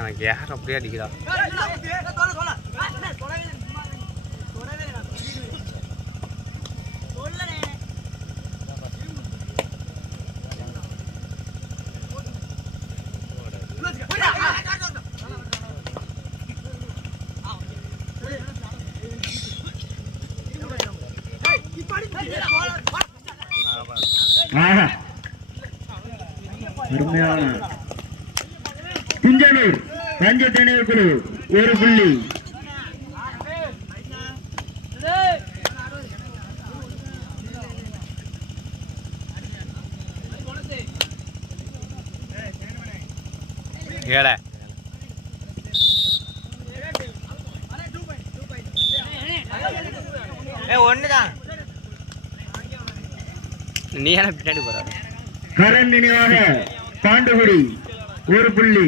எனக்கு யார் அப்படியே அடிக்கிறா? குஞ்சனூர் பஞ்சாயத்து நினைவு குழு 1 புள்ளி. ஏழை ஒண்ணுதான். நீ என்ன பின்னாடி போற? கரண் நினைவாக பாண்டுகுடி 1 புள்ளி.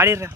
ஆடிடுற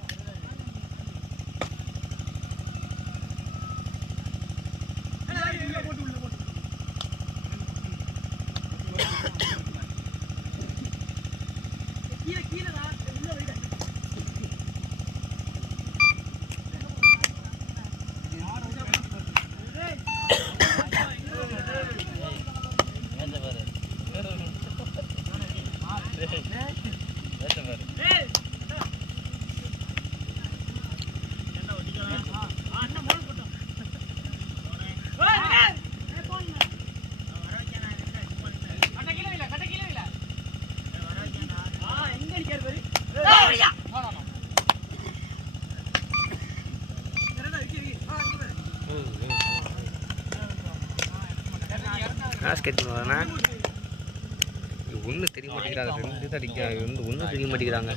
ஒன்றும் தெரிய மாட்டேங்கிறாங்க. 2 தான் அடிக்கிறாங்க. ஒன்றும் தெரிய மாட்டேங்கிறாங்க.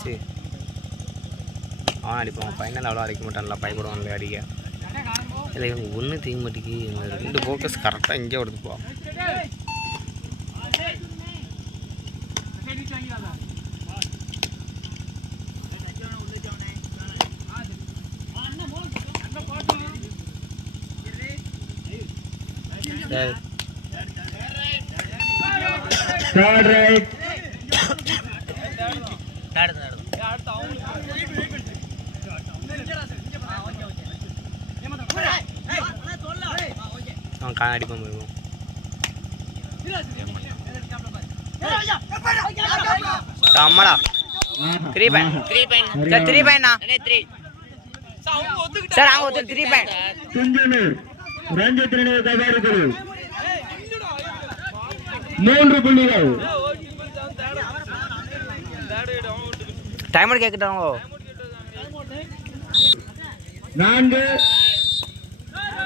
சரி அவன் அடிப்பான். ஃபைனல் அவ்வளோ அடிக்க மாட்டான்ல. பயப்படுவான்ல அடிக்க. இல்லை இவங்க ஒன்றும் தெரிய மாட்டேங்கி. 2 ஃபோக்கஸ் கரெக்டாக இங்கே வருதுப்பா. Third right. அவன் காண அடிப்பான் போயிடுவோம். அம்மாடா 3 பாயிண்ட் சார். 3 பாயிண்ட்ண்ணா. சார் அவங்க ஒருத்தர் 3 பாயிண்ட். குஞ்சனூர் ரஞ்சித் நினைவு கபாடி குழு 3 புள்ளிகள். டைமர் கேட்கட்டாங்க. 4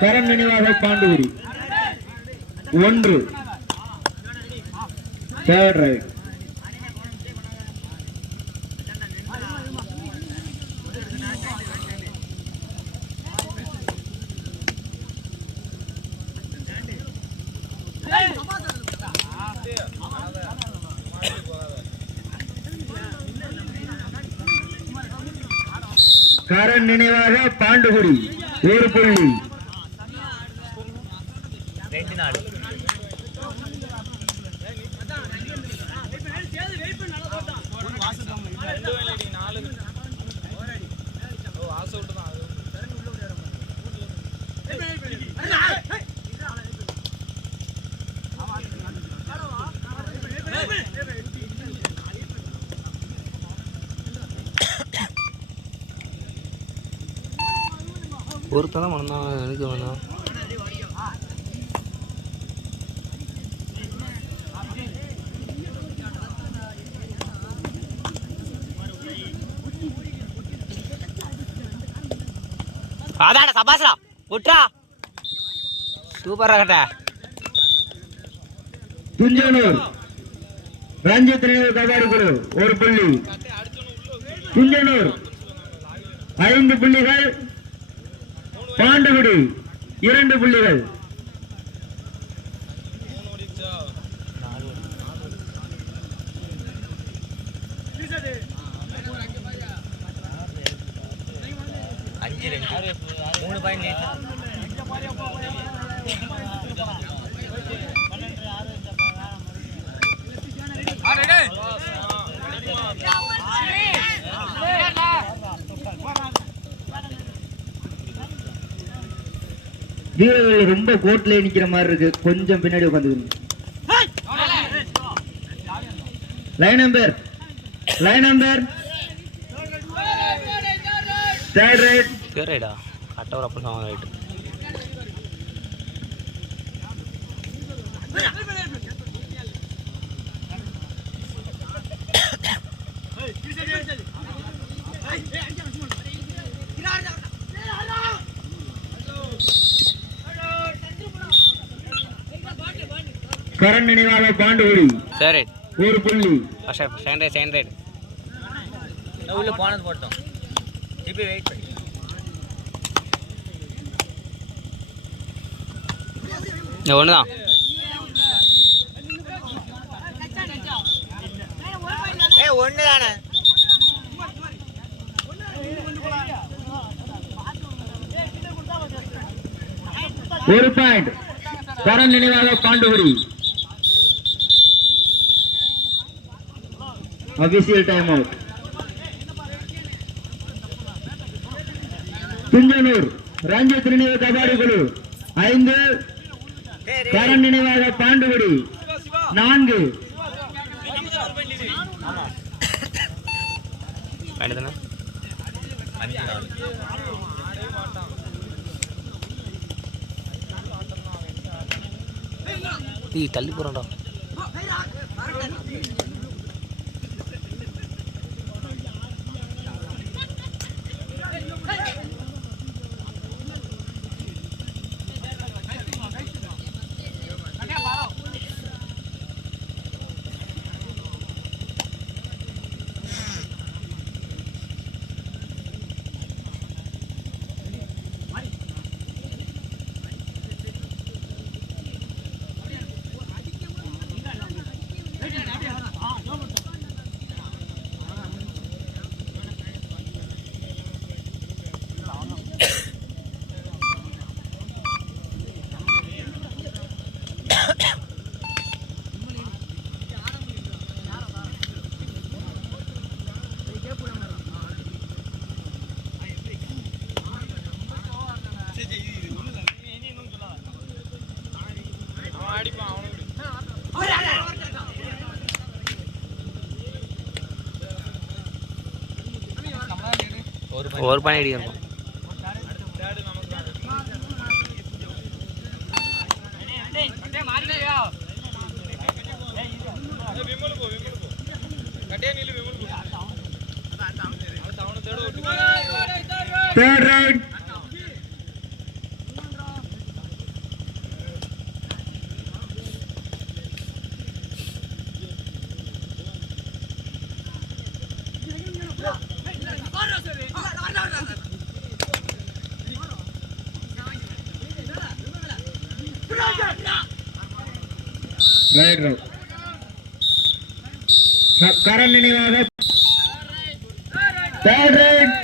கரண் நினைவாக பாண்டுகுடி 1. Third right. கரண் நினைவாக பாண்டுகுடி 1 புள்ளி. ஒருத்ததான் வேணாம் எனக்கு வேணாம். அதாடா சபாஸ்டா விட்றா. சூப்பரா கட்ட. குஞ்சனூர் ரஞ்சித் நினைவு கபாடி குழு 1 புள்ளி. குஞ்சனூர் 5 புள்ளிகள். பாண்டுகுடி 2 புள்ளிகள். வீரர்கள் ரொம்ப கோட்ல நிக்கிற மாதிரி இருக்கு, கொஞ்சம் பின்னாடி உட்காந்துக்கணும். லைன் நம்பர் தேர்ட் ரைட் ரைடா கட்டவர் அப்போ சாங் ரைட்டு. கரண் நினைவாக பாண்டுகுடி சரி ஒரு புள்ளி. செகண்ட் ரைட் உள்ள போனது போட்டோம். இப்போ வெயிட் பண்ணி ஒண்ணுதான். ஒண்ணுதானே ஒரு பாயிண்ட். கரண் நினைவாக Pandukudi. Official time out. Thunjanur Ranjith நினைவு கபாடி குழு 5, கரண் நினைவாக பாண்டுகுடி 4. தள்ளி போறோம்டா. ஒரு பாயிண்ட் அடிக்கணும். Third right. Right right. Karan நினைவாக தேர்ட் ரைட்.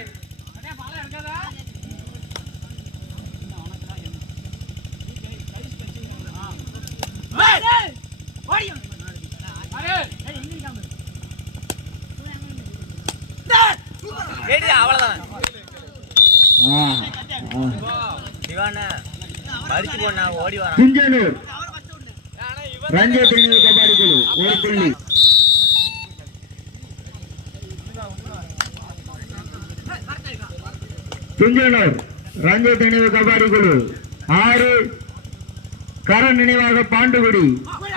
துஞ்சனூர் ரஞ்சித் நினைவு கபாடி குழு ஒரு புள்ளி. துஞ்சனூர் ரஞ்சித் நினைவு கபாடி குழு 6, கரண் நினைவாக பாண்டுகுடி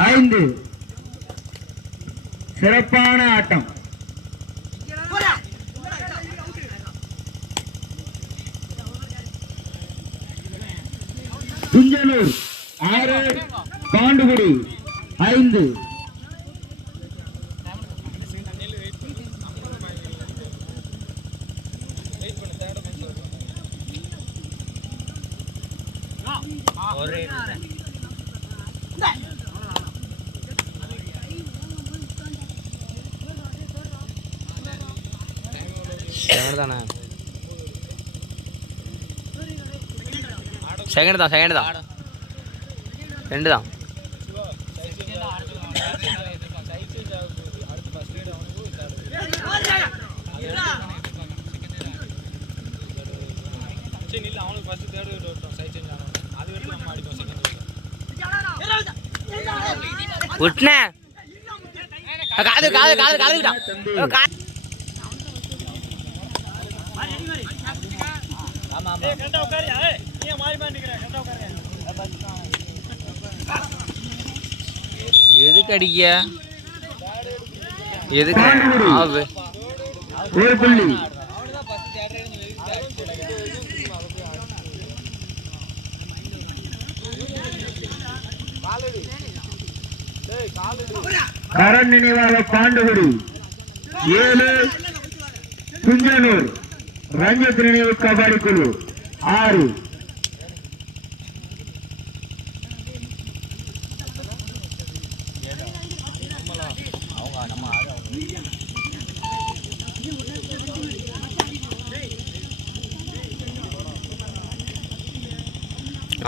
5. சிறப்பான ஆட்டம். துஞ்சனூர் 6, பாண்டுகுடி 5. செகண்ட் தான் 2 தான். அவனுக்கு ஃபர்ஸ்ட் தேர்ட் சைட் சேஞ்ச் ஆகும். அது விட்டுனே காது காது காது காதுக்கிட்டான். எதுக்கு அடிக்க எதுக்கு ஆவு ஒரு புள்ளி. கரண் நினைவாக பாண்டுகுடி 7, குஞ்சனூர் ரஞ்சித் நினைவு கபடி குழு 6.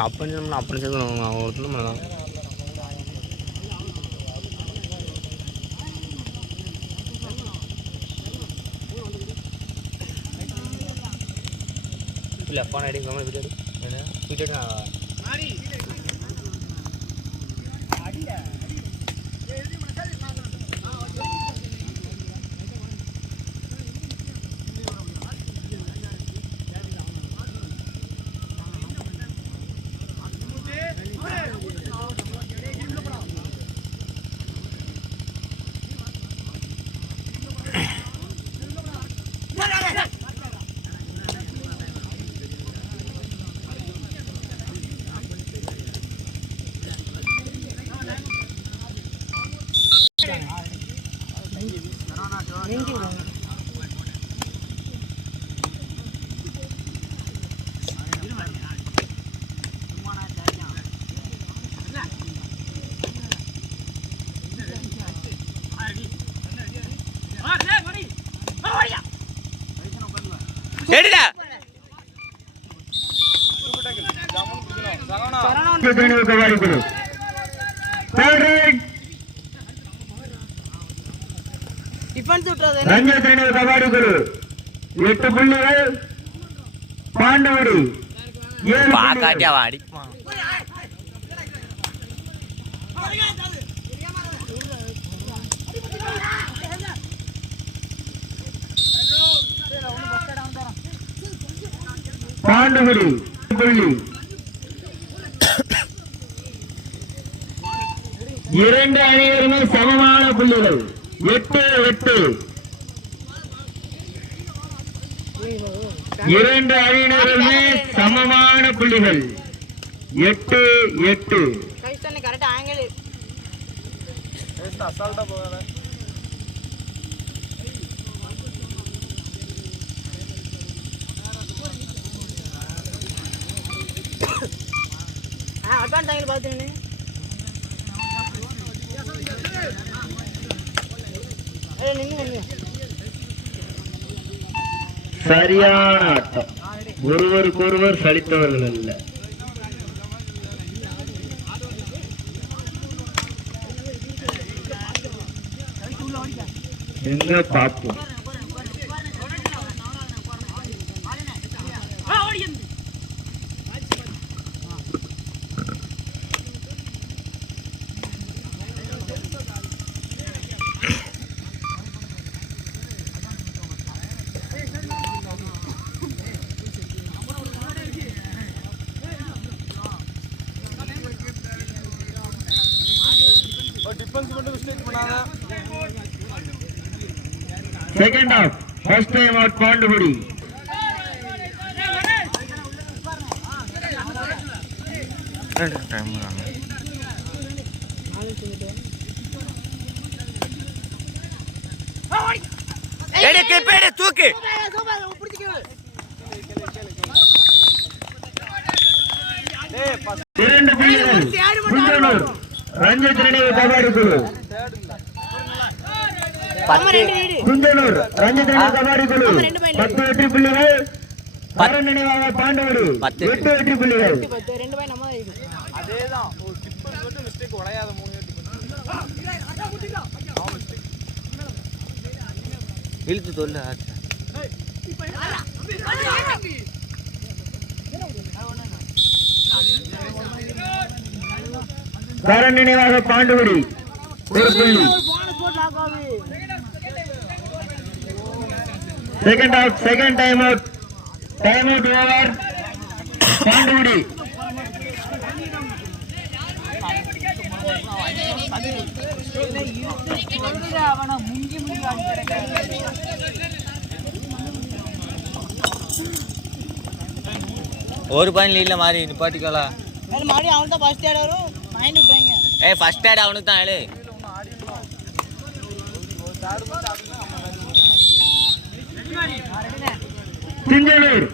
அப்படி அப்படி சேர்க்கணும் ஒருத்தரும் பண்ணலாம். இல்லை ஃபோன் அடிக்காம வீடியோ வீடியோ கபடி குழு ரஞ்சித் நினைவு கபடி குழு 8 புள்ளிகள். பாண்டுகுடி 7 புள்ளிகள். அடிப்பான். பாண்டுகுடி புள்ளி. 2 அணிகளுமே சமமான புள்ளிகள் 8-8. 2 அணியினருமே சமமான புள்ளிகள் 8-8. சரியான ஆட்டம். ஒருவருக்கொருவர் சலித்தவர்கள் அல்ல. எங்க பார்ப்போம். Second half, first time out Pandugudi. தூக்கு ரஞ்சித் நினைவு கபடி குழு குந்தனூர் ரஞ்சித் நினைவு கபடி குழு 10 வெற்றி புள்ளிகள். கரண் நினைவாக பாண்டுகுடி 8 வெற்றி புள்ளிகள். இழுத்து தொல்ல கரண் நினைவாக பாண்டுகுடி ஒரு புள்ளி. Second time out over Pandukudi. ஒரு பாயிண்ட் லீட்ல மாறி நிப்பாட்டிக்கலாம். ஃபர்ஸ்ட் ஆட் அவனுக்கு தான் ஆளு. சிஞ்சலூர்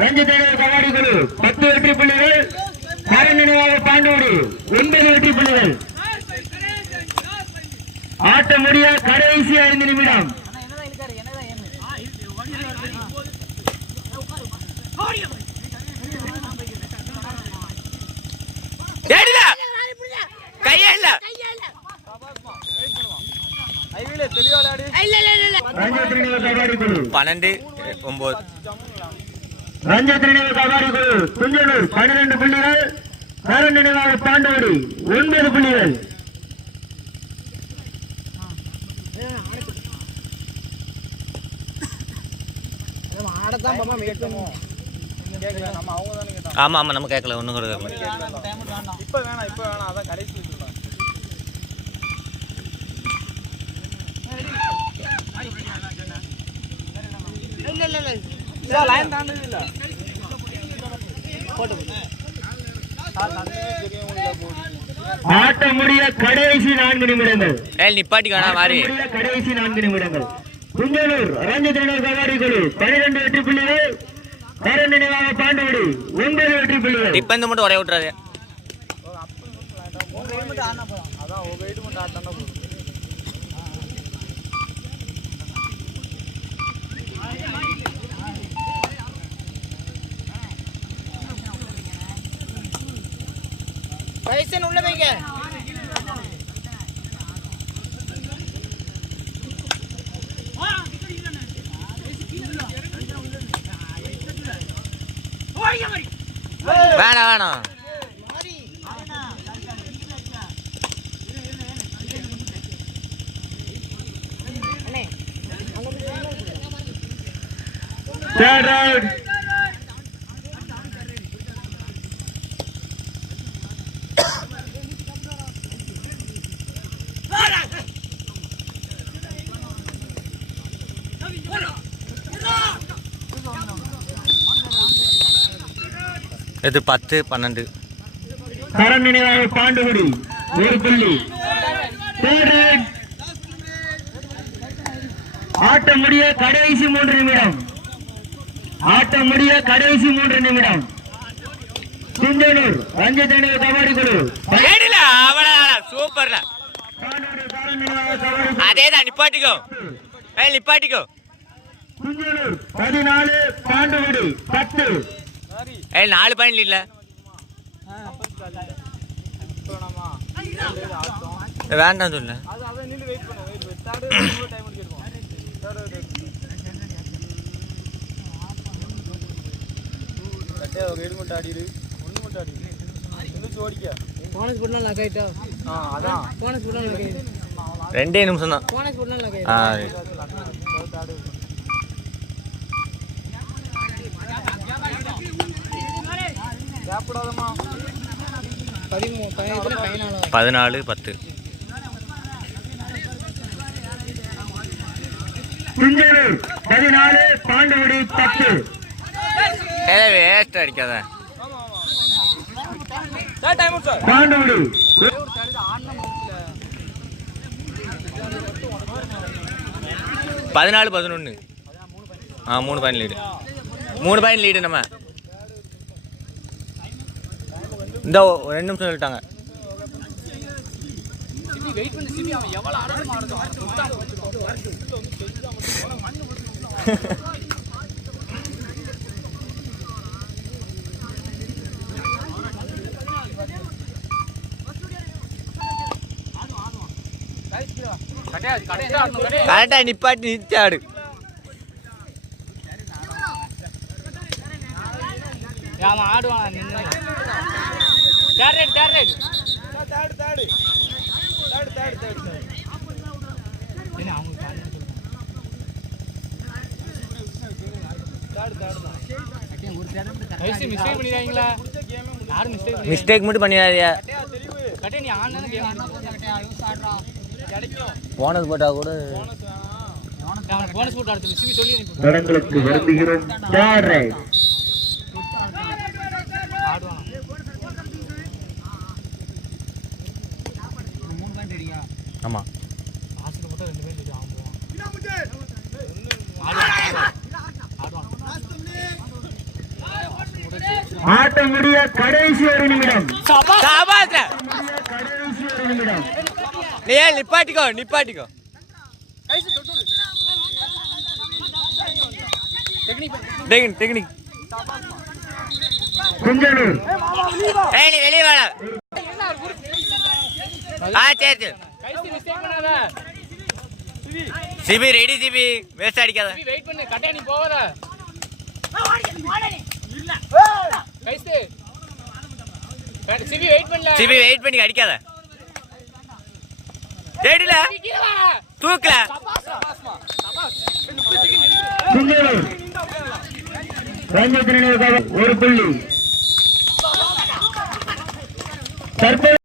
ரஞ்சித் கபாடி குழு 10 வெற்றி புள்ளிகள். கரண் நினைவாக பாண்டுகுடி 9 வெற்றி புள்ளிகள். ஆட்ட முடிய கடைசி 5 நிமிடம். கையே இல்ல. ரஞ்சித் நினைவு கபாடி குழு 12-9. ரஞ்சித் நினைவு கபாடி குழு துஞ்சலூர் 12 புள்ளிகள். கரண் நினைவாக பாண்டுகுடி 9 புள்ளிகள். ஆமா ஆமா நம்ம கேட்கல ஒன்னும் கூட கேட்கல. இப்ப வேணாம் அதான் கடைசி லைன் தாண்டது இல்ல. ஆட்ட முடிய கடைசி 4 நிமிடங்கள். நிப்பாட்டி வேணா மாறி. கடைசி 4 நிமிடங்கள். துஞ்சலூர் ரஞ்சித் நினைவு கபாடி குழு 12 வெற்றி புள்ளிகள். கரண் நினைவாக பாண்டுகுடி 9 வெற்றி புள்ளிகள். இப்ப இந்த மட்டும் ஒரே விட்டுறாரு. அதான் ஒரு வெயிட் மட்டும் ஆட்டனா போதும். பைசன் உள்ள வைங்க. வேணாம் Third round. இது 10-12. கரண் நினைவாக பாண்டுகுடி 1 புள்ளி. Third round. ஆட்ட முடிய கடைசி 3 நிமிடம். சிஞ்சனூர் ரஞ்சித் நினைவு கபாடி குழு சூப்பர். அதேதான் நிப்பாட்டிக்கோ. நிப்பாட்டிக்கோ. சிஞ்சனூர் 14 பாண்டுகுடி 10. 4 பாயிண்ட் இல்ல. வேண்டாம் சொல்ல. ரெண்டே நிமிஷம் தான். பதினாலு 10. சிஞ்சனூர் 14 பாண்டுகுடி 10. வேஸ்ட் அடிக்காத. Pandukudi 14-11. 3 point lead. 3 point lead. நம்ம இந்த 2 நிமிஷம் சொல்லிட்டாங்க. கரெக்டா நிப்பாட்டி நிச்சாடு. ஆடுவான். மிஸ்டேக் மட்டும் பண்ணிடாதீங்க. போனஸ் போட்டா கூட தடங்களுக்கு வருந்துகிறோம். Third right. ஆமா ஆட்ட முடிய கடைசி ஒரு நிமிடம். சாபாஸ். கடைசி ஒரு நிமிடம். நீ நிப்பாட்டிக்கோ நிப்பாட்டிக்கோ. டெக்னிக் குஞ்சனூர். ஏய் நீ வெளிய வாடா. சரி சரி. சிபி ரெடி சிபி. வேஸ்ட் அடிக்காத. வெயிட் பண்ணு கட்டே நீ போவற. இல்ல. கைஸ். சிபி வெயிட் பண்ணல. சிபி வெயிட் பண்ணி அடிக்காத. டேடில. தூக்கல. குஞ்சனூர். ரஞ்சித் நினைவுக்காக ஒரு புள்ளி. தற்போது